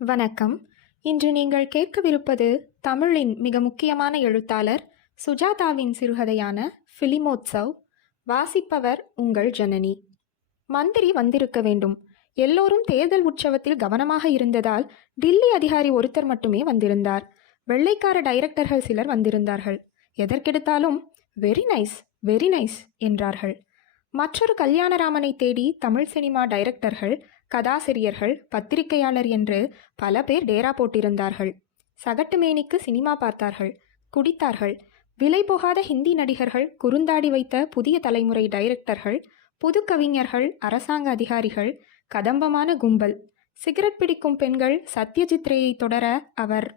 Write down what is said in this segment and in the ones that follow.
வணக்கம். இன்று நீங்கள் கேட்கவிருப்பது தமிழின் மிக முக்கியமான எழுத்தாளர் சுஜாதாவின் சிறுகதையான ஃபிலிமோத்சவ். வாசிப்பவர் உங்கள் ஜனனி. மந்திரி வந்திருக்க வேண்டும். எல்லோரும் தேர்தல் உற்சவத்தில் கவனமாக இருந்ததால் டில்லி அதிகாரி ஒருத்தர் மட்டுமே வந்திருந்தார். வெள்ளைக்கார டைரக்டர்கள் சிலர் வந்திருந்தார்கள். எதற்கெடுத்தாலும் வெரி நைஸ் வெரி நைஸ் என்றார்கள். மற்றொரு கல்யாணராமனை தேடி தமிழ் சினிமா டைரக்டர்கள், கதாசிரியர்கள், பத்திரிகையாளர் என்று பல பேர் டேரா போட்டிருந்தார்கள். சகட்டுமேனிக்கு சினிமா பார்த்தார்கள், குடித்தார்கள். விலை போகாத ஹிந்தி நடிகர்கள், குறுந்தாடி வைத்த புதிய தலைமுறை டைரக்டர்கள், புது கவிஞர்கள், அரசாங்க அதிகாரிகள், கதம்பமான கும்பல். சிகரெட் பிடிக்கும் பெண்கள் சத்யஜித் ரேயை தொடர அவர்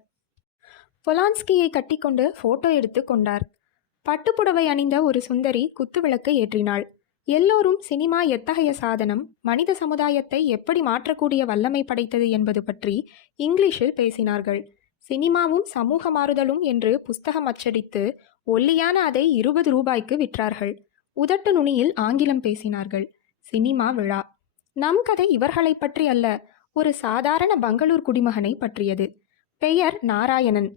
பொலான்ஸ்கியை கட்டிக்கொண்டு போட்டோ எடுத்து கொண்டார். பட்டுப்புடவை அணிந்த ஒரு சுந்தரி குத்துவிளக்கை ஏற்றினாள். எல்லோரும் சினிமா எத்தகைய சாதனம், மனித சமுதாயத்தை எப்படி மாற்றக்கூடிய வல்லமை படைத்தது என்பது பற்றி இங்கிலீஷில் பேசினார்கள். சினிமாவும் சமூக மாறுதலும் என்று புஸ்தகம் அச்சடித்து ஒல்லியான அதை 20 ரூபாய்க்கு விற்றார்கள். உதட்டு நுனியில் ஆங்கிலம் பேசினார்கள். சினிமா விழா. நம் கதை இவர்களை பற்றி அல்ல, ஒரு சாதாரண பெங்களூர் குடிமகனை பற்றியது. பெயர் நாராயணன்.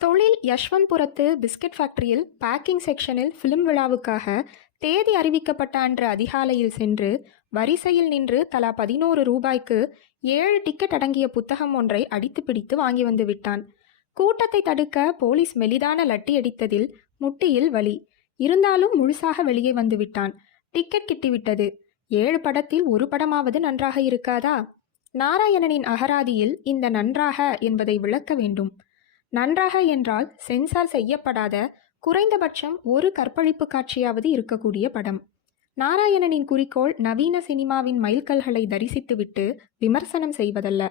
தொழில் யஷ்வந்த்புரத்து பிஸ்கட் ஃபேக்டரியில் பேக்கிங் செக்ஷனில் ஃபிலிம் விழாவுக்காக தேதி அறிவிக்கப்பட்ட அன்று அதிகாலையில் சென்று வரிசையில் நின்று தலா 11 ரூபாய்க்கு 7 டிக்கெட் அடங்கிய புத்தகம் ஒன்றை அடித்து பிடித்து வாங்கி வந்து விட்டான். கூட்டத்தை தடுக்க போலீஸ் மெலிதான லட்டி அடித்ததில் முட்டியில் வலி. இருந்தாலும் முழுசாக வெளியே வந்து விட்டான். டிக்கெட் கிட்டிவிட்டது. 7 படத்தில் ஒரு படமாவது நன்றாக இருக்காதா? நாராயணனின் அகராதியில் இந்த நன்றாக என்பதை விளக்க வேண்டும். நன்றாக என்றால் சென்சார் செய்யப்படாத, குறைந்தபட்சம் ஒரு கற்பழிப்பு காட்சியாவது இருக்கக்கூடிய படம். நாராயணனின் குறிக்கோள் நவீன சினிமாவின் மைல்கல்களை தரிசித்துவிட்டு விமர்சனம் செய்வதல்ல.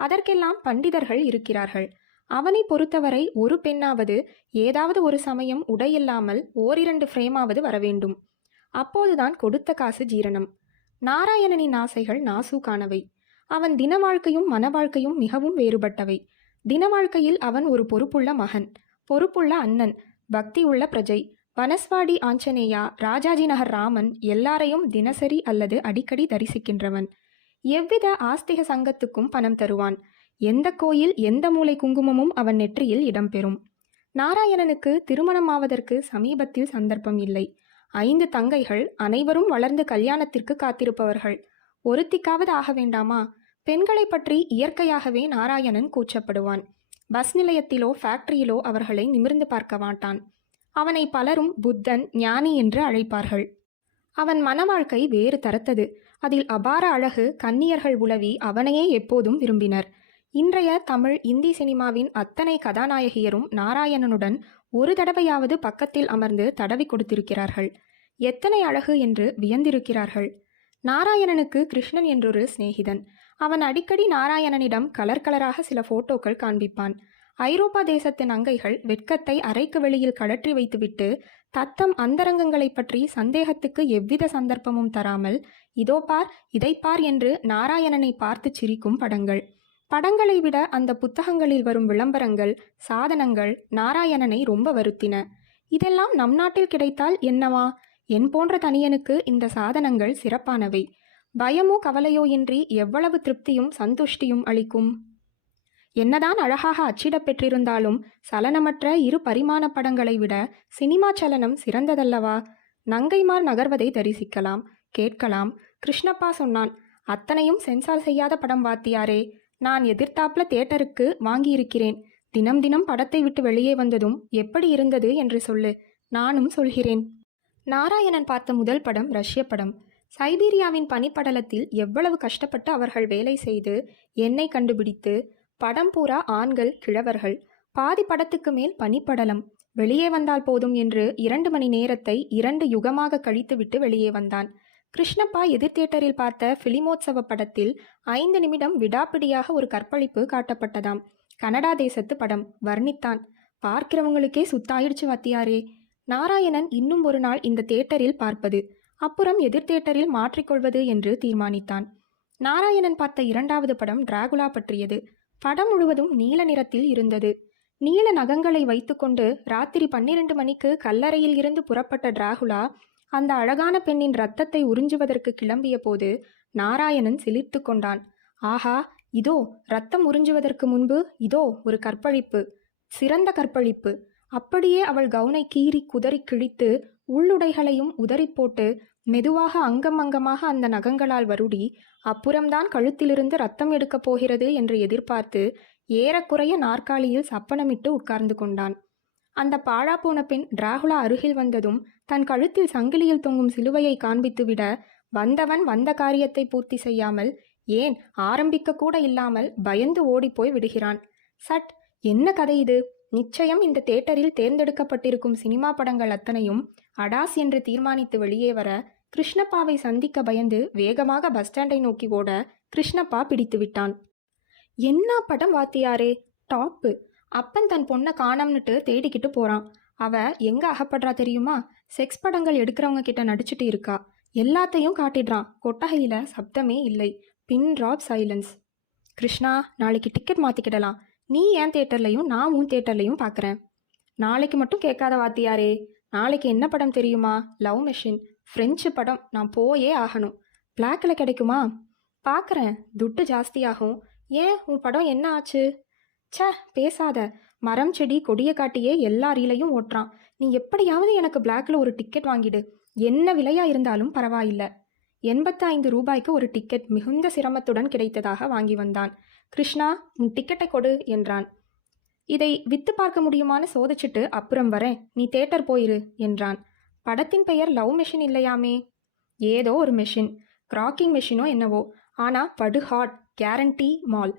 அதற்கெல்லாம் பண்டிதர்கள் இருக்கிறார்கள். அவனை பொறுத்தவரை ஒரு பெண்ணாவது ஏதாவது ஒரு சமயம் உடையில்லாமல் 1-2 ஃப்ரேமாவது வரவேண்டும். அப்போதுதான் கொடுத்த காசு ஜீரணம். நாராயணனின் ஆசைகள் நாசூக்கானவை. அவன் தின வாழ்க்கையும் மன வாழ்க்கையும் மிகவும் வேறுபட்டவை. தின வாழ்க்கையில் அவன் ஒரு பொறுப்புள்ள மகன், பொறுப்புள்ள அண்ணன், பக்தி உள்ள பிரஜை. வனஸ்வாடி ஆஞ்சநேயா, ராஜாஜி நகர் ராமன் எல்லாரையும் தினசரி அல்லது அடிக்கடி தரிசிக்கின்றவன். எவ்வித ஆஸ்திக சங்கத்துக்கும் பணம் தருவான். எந்த கோயில், எந்த மூலை குங்குமமும் அவன் நெற்றியில் இடம்பெறும். நாராயணனுக்கு திருமணமாவதற்கு சமீபத்தில் சந்தர்ப்பம் இல்லை. 5 தங்கைகள், அனைவரும் வளர்ந்து கல்யாணத்திற்கு காத்திருப்பவர்கள். ஒருத்திக்காவது ஆக வேண்டாமா? பெண்களை பற்றி இயற்கையாகவே நாராயணன் கூச்சப்படுவான். பஸ் நிலையத்திலோ ஃபேக்டரியிலோ அவர்களை நிமிர்ந்து பார்க்க மாட்டான். அவனை பலரும் புத்தன், ஞானி என்று அழைப்பார்கள். அவன் மன வாழ்க்கை வேறு தரத்தது. அதில் அபார அழகு, கன்னியர்கள் உலவி அவனையே எப்போதும் விரும்பினர். இன்றைய தமிழ், இந்தி சினிமாவின் அத்தனை கதாநாயகியரும் நாராயணனுடன் ஒரு தடவையாவது பக்கத்தில் அமர்ந்து தடவி கொடுத்திருக்கிறார்கள். எத்தனை அழகு என்று வியந்திருக்கிறார்கள். நாராயணனுக்கு கிருஷ்ணன் என்றொரு சிநேகிதன். அவன் அடிக்கடி நாராயணனிடம் கலர் கலராக சில போட்டோக்கள் காண்பிப்பான். ஐரோப்பா தேசத்து நங்கைகள் வெட்கத்தை அறைக்கு வெளியில் கழற்றி வைத்துவிட்டு தத்தம் அந்தரங்கங்களை பற்றி சந்தேகத்துக்கு எவ்வித சந்தர்ப்பமும் தராமல் இதோ பார், இதை பார் என்று நாராயணனை பார்த்து சிரிக்கும் படங்கள். படங்களை விட அந்த புத்தகங்களில் வரும் விளம்பரங்கள், சாதனங்கள் நாராயணனை ரொம்ப வருத்தின. இதெல்லாம் நம் நாட்டில் கிடைத்தால் என்னவா? என் போன்ற தனியனுக்கு இந்த சாதனங்கள் சிறப்பானவை. பயமோ கவலையோ இன்றி எவ்வளவு திருப்தியும் சந்துஷ்டியும் அளிக்கும். என்னதான் அழகாக அச்சிடப்பெற்றிருந்தாலும் சலனமற்ற 2 பரிமாண படங்களை விட சினிமா சலனம் சிறந்ததல்லவா? நங்கைமார் நகர்வதை தரிசிக்கலாம், கேட்கலாம். கிருஷ்ணப்பா சொன்னான், அத்தனையும் சென்சார் செய்யாத படம் வாத்தியாரே. நான் எதிர்த்தாப்புல தியேட்டருக்கு வாங்கியிருக்கிறேன். தினம் தினம் படத்தை விட்டு வெளியே வந்ததும் எப்படி இருந்தது என்று சொல்லு, நானும் சொல்கிறேன். நாராயணன் பார்த்த முதல் படம் ரஷ்ய படம். சைபீரியாவின் பனிப்படலத்தில் எவ்வளவு கஷ்டப்பட்டு அவர்கள் வேலை செய்து எண்ணெய் கண்டுபிடித்து. படம் பூரா ஆண்கள், கிழவர்கள். பாதி படத்துக்கு மேல் பனிப்படலம். வெளியே வந்தால் போதும் என்று 2 மணி நேரத்தை 2 யுகமாக கழித்துவிட்டு வெளியே வந்தான். கிருஷ்ணப்பா எதிர் தியேட்டரில் பார்த்த ஃபிலிமோத்சவ படத்தில் 5 நிமிடம் விடாப்பிடியாக ஒரு கற்பழிப்பு காட்டப்பட்டதாம். கனடா தேசத்து படம். வர்ணித்தான். பார்க்கிறவங்களுக்கே சுத்தாயிடுச்சு வாத்தியாரே. நாராயணன் இன்னும் ஒரு நாள் இந்த தியேட்டரில் பார்ப்பது, அப்புறம் எதிர் தியேட்டரில் மாற்றிக்கொள்வது என்று தீர்மானித்தான். நாராயணன் பார்த்த 2வது படம் டிராகுலா பற்றியது. படம் முழுவதும் நீல நிறத்தில் இருந்தது. நீல நகங்களை வைத்துக்கொண்டு ராத்திரி 12 மணிக்கு கல்லறையில் இருந்து புறப்பட்ட டிராகுலா அந்த அழகான பெண்ணின் இரத்தத்தை உறிஞ்சுவதற்கு கிளம்பிய போது நாராயணன் சிலிர்த்து கொண்டான். ஆஹா, இதோ ரத்தம் உறிஞ்சுவதற்கு முன்பு இதோ ஒரு கற்பழிப்பு, சிறந்த கற்பழிப்பு. அப்படியே அவள் கவுனை கீறி குதறி கிழித்து உள்ளுடைகளையும் உதறி போட்டு மெதுவாக அங்கம் அங்கமாக அந்த நகங்களால் வருடி அப்புறம்தான் கழுத்திலிருந்து ரத்தம் எடுக்கப் போகிறது என்று எதிர்பார்த்து ஏறக்குறைய நாற்காலியில் சப்பனமிட்டு உட்கார்ந்து கொண்டான். அந்த பாழாப்போன பெண் டிராகுலா அருகில் வந்ததும் தன் கழுத்தில் சங்கிலியில் தொங்கும் சிலுவையை காண்பித்துவிட வந்தவன் வந்த காரியத்தை பூர்த்தி செய்யாமல், ஏன் ஆரம்பிக்க கூட இல்லாமல் பயந்து ஓடிப்போய் விடுகிறான். சட், என்ன கதை இது? நிச்சயம் இந்த தியேட்டரில் தேர்ந்தெடுக்கப்பட்டிருக்கும் சினிமா படங்கள் அத்தனையும் அடாஸ் என்று தீர்மானித்து வெளியே வர கிருஷ்ணப்பாவை சந்திக்க பயந்து வேகமாக பஸ் ஸ்டாண்டை நோக்கி ஓட கிருஷ்ணப்பா பிடித்து விட்டான். என்ன படம் வாத்தியாரே, டாப்பு. அப்பன் தன் பொண்ணை காணோம்னுட்டு தேடிக்கிட்டு போறான். அவ எங்க அகப்படுறா தெரியுமா? செக்ஸ் படங்கள் எடுக்கிறவங்க கிட்ட நடிச்சுட்டு இருக்கா. எல்லாத்தையும் காட்டிடுறான். கொட்டகையில சப்தமே இல்லை. பின் ட்ராப் சைலன்ஸ். கிருஷ்ணா, நாளைக்கு டிக்கெட் மாற்றிக்கிடலாம். நீ ஏன் தேட்டர்லையும் நான் உன் தேட்டர்லையும் பார்க்குறேன். நாளைக்கு மட்டும் கேட்காத வாத்தியாரே. நாளைக்கு என்ன படம் தெரியுமா? லவ் மெஷின், ஃப்ரெஞ்சு படம். நான் போயே ஆகணும். பிளாக்கில் கிடைக்குமா? பார்க்குறேன். துட்டு ஜாஸ்தியாகும். ஏன், உன் படம் என்ன ஆச்சு? சே, பேசாத. மரம் செடி கொடியை காட்டியே எல்லா ரீலையும் ஓட்டுறான். நீ எப்படியாவது எனக்கு பிளாக்ல ஒரு டிக்கெட் வாங்கிடு. என்ன விலையா இருந்தாலும் பரவாயில்லை. 85 ரூபாய்க்கு ஒரு டிக்கெட் மிகுந்த சிரமத்துடன் கிடைத்ததாக வாங்கி வந்தான். கிருஷ்ணா, உன் டிக்கெட்டை கொடு என்றான். இதை வித்து பார்க்க முடியுமான்னு சோதிச்சுட்டு அப்புறம் வரேன். நீ தேட்டர் போயிரு என்றான். படத்தின் பெயர் லவ் மெஷின் இல்லையாமே. ஏதோ ஒரு மெஷின், கிராக்கிங் மெஷினோ என்னவோ. ஆனா படு ஹாட், கேரண்டி மால்.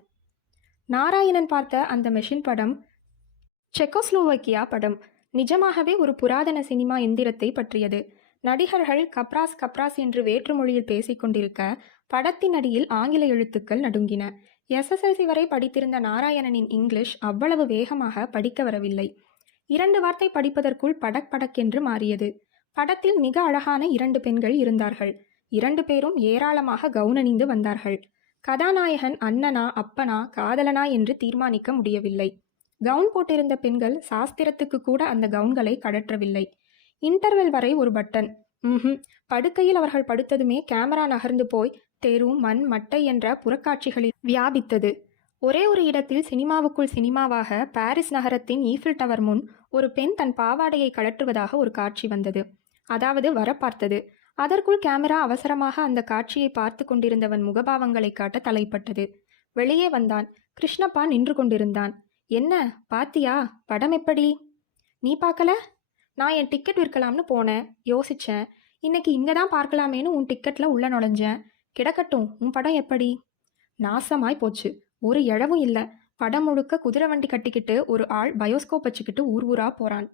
நாராயணன் பார்த்த அந்த மெஷின் படம் செக்கோஸ்லோவக்கியா படம். நிஜமாகவே ஒரு புராதன சினிமா எந்திரத்தை பற்றியது. நடிகர்கள் கப்ராஸ் கப்ராஸ் என்று வேற்று மொழியில் பேசிக்கொண்டிருக்க படத்தின் அடியில் ஆங்கில எழுத்துக்கள் நடுங்கின. SSLC வரை படித்திருந்த நாராயணனின் இங்கிலீஷ் அவ்வளவு வேகமாக படிக்க வரவில்லை. 2 வார்த்தை படிப்பதற்குள் படக் படக்கென்று மாறியது. படத்தில் மிக அழகான 2 பெண்கள் இருந்தார்கள். 2 பேரும் ஏராளமாக கவுனணிந்து வந்தார்கள். கதாநாயகன் அண்ணனா அப்பனா காதலனா என்று தீர்மானிக்க முடியவில்லை. கவுன் போட்டிருந்த பெண்கள் சாஸ்திரத்துக்கு கூட அந்த கவுன்களை கழற்றவில்லை. இன்டர்வெல் வரை ஒரு பட்டன். படுக்கையில் அவர்கள் படுத்ததுமே கேமரா நகர்ந்து போய் தெரு, மண், மட்டை என்ற புறக்காட்சிகளில் வியாபித்தது. ஒரே ஒரு இடத்தில் சினிமாவுக்குள் சினிமாவாக பாரிஸ் நகரத்தின் ஈஃபில் டவர் முன் ஒரு பெண் தன் பாவாடையை கழற்றுவதாக ஒரு காட்சி வந்தது. அதாவது வர பார்த்தது. அதற்குள் கேமரா அவசரமாக அந்த காட்சியை பார்த்து கொண்டிருந்தவன் முகபாவங்களை காட்ட தலைப்பட்டது. வெளியே வந்தான். கிருஷ்ணப்பா நின்று கொண்டிருந்தான். என்ன பாத்தியா? படம் எப்படி? நீ பார்க்கல? நான் என் டிக்கெட் விற்கலாம்னு போனேன். யோசிச்சேன். இன்னைக்கு இங்கே தான் பார்க்கலாமேன்னு உன் டிக்கெட்டில் உள்ள நுழைஞ்சேன். கிடக்கட்டும், உன் படம் எப்படி? நாசமாய் போச்சு. ஒரு இழவும் இல்லை. படம் முழுக்க குதிரை வண்டி கட்டிக்கிட்டு ஒரு ஆள் பயோஸ்கோப் வச்சுக்கிட்டு ஊர் ஊரா போறான்.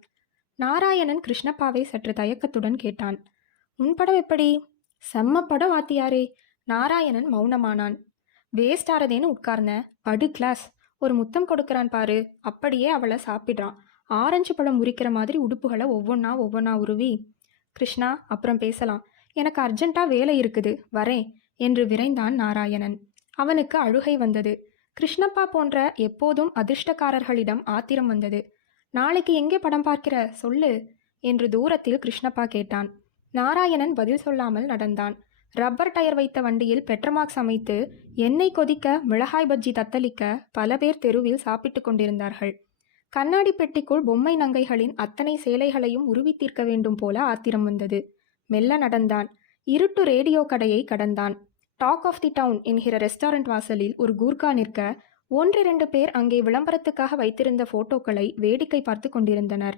நாராயணன் கிருஷ்ணப்பாவை சற்று தயக்கத்துடன் கேட்டான். உன் படம் எப்படி? செம்ம படம் வாத்தியாரே. நாராயணன் மௌனமானான். வேஸ்ட் ஆறதேன்னு உட்கார்ந்தேன். படு கிளாஸ். ஒரு முத்தம் கொடுக்கறான் பாரு, அப்படியே அவளை சாப்பிட்றான். ஆரஞ்சு பழம் உரிக்கிற மாதிரி உடுப்புகளை ஒவ்வொன்னா உருவி. கிருஷ்ணா, அப்புறம் பேசலாம். எனக்கு அர்ஜென்ட்டாக வேலை இருக்குது, வரேன் என்று விரைந்தான் நாராயணன். அவனுக்கு அழுகை வந்தது. கிருஷ்ணப்பா போன்ற எப்போதும் அதிர்ஷ்டக்காரர்களிடம் ஆத்திரம் வந்தது. நாளைக்கு எங்கே படம் பார்க்கிற சொல்லு என்று தூரத்தில் கிருஷ்ணப்பா கேட்டான். நாராயணன் பதில் சொல்லாமல் நடந்தான். ரப்பர் டயர் வைத்த வண்டியில் பெட்ரமாக்ஸ் அமைத்து எண்ணெய் கொதிக்க மிளகாய் பஜ்ஜி தத்தளிக்க பல பேர் தெருவில் சாப்பிட்டு கொண்டிருந்தார்கள். கண்ணாடி பெட்டிக்குள் பொம்மை நங்கைகளின் அத்தனை சேலைகளையும் உருவி தீர்க்க வேண்டும் போல ஆத்திரம் வந்தது. மெல்ல நடந்தான். இருட்டு ரேடியோ கடையை கடந்தான். டாக் ஆஃப் தி டவுன் என்கிற ரெஸ்டாரண்ட் வாசலில் ஒரு கூர்கா நிற்க 1-2 பேர் அங்கே விளம்பரத்துக்காக வைத்திருந்த போட்டோக்களை வேடிக்கை பார்த்து கொண்டிருந்தனர்.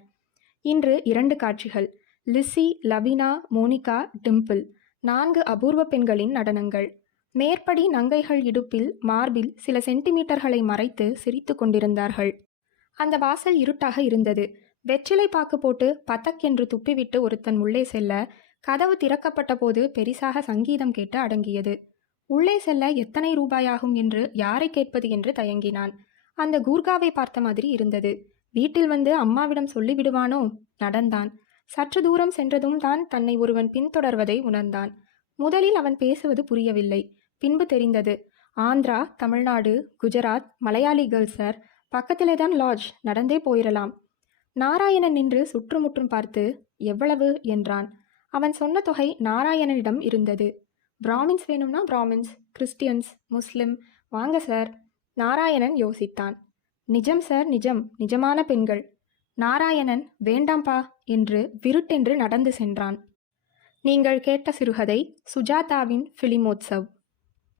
இன்று 2 காட்சிகள். லிஸி, லவினா, மோனிகா, டிம்பிள் 4 அபூர்வ பெண்களின் நடனங்கள். மேற்படி நங்கைகள் இடுப்பில் மார்பில் சில சென்டிமீட்டர்களை மறைத்து சிரித்து கொண்டிருந்தார்கள். அந்த வாசல் இருட்டாக இருந்தது. வெற்றிலை பாக்கு போட்டு பதக் என்று துப்பிவிட்டு ஒருத்தன் உள்ளே செல்ல கதவு திறக்கப்பட்ட போது பெரிசாக சங்கீதம் கேட்டு அடங்கியது. உள்ளே செல்ல எத்தனை ரூபாயாகும் என்று யாரை கேட்பது என்று தயங்கினான். அந்த கூர்காவை பார்த்த மாதிரி இருந்தது. வீட்டில் வந்து அம்மாவிடம் சொல்லிவிடுவானோ? நடந்தான். சற்று தூரம் சென்றதும் தான் தன்னை ஒருவன் பின்தொடர்வதை உணர்ந்தான். முதலில் அவன் பேசுவது புரியவில்லை. பின்பு தெரிந்தது. Andhra, Tamil Nadu, Gujarat, Malayali girls sir. பக்கத்திலே தான் லாட்ஜ், நடந்தே போயிடலாம். நாராயணன் நின்று சுற்றுமுற்றும் பார்த்து எவ்வளவு என்றான். அவன் சொன்ன தொகை நாராயணனிடம் இருந்தது. பிராமின்ஸ் வேணும்னா பிராமின்ஸ், கிறிஸ்டியன்ஸ், முஸ்லிம், வாங்க சார். நாராயணன் யோசித்தான். நிஜம் சார், நிஜம், நிஜமான பெண்கள். நாராயணன் வேண்டாம்பா என்று விருட்டென்று நடந்து சென்றான். நீங்கள் கேட்ட சிறுகதை சுஜாதாவின் ஃபிலிமோத்சவ்.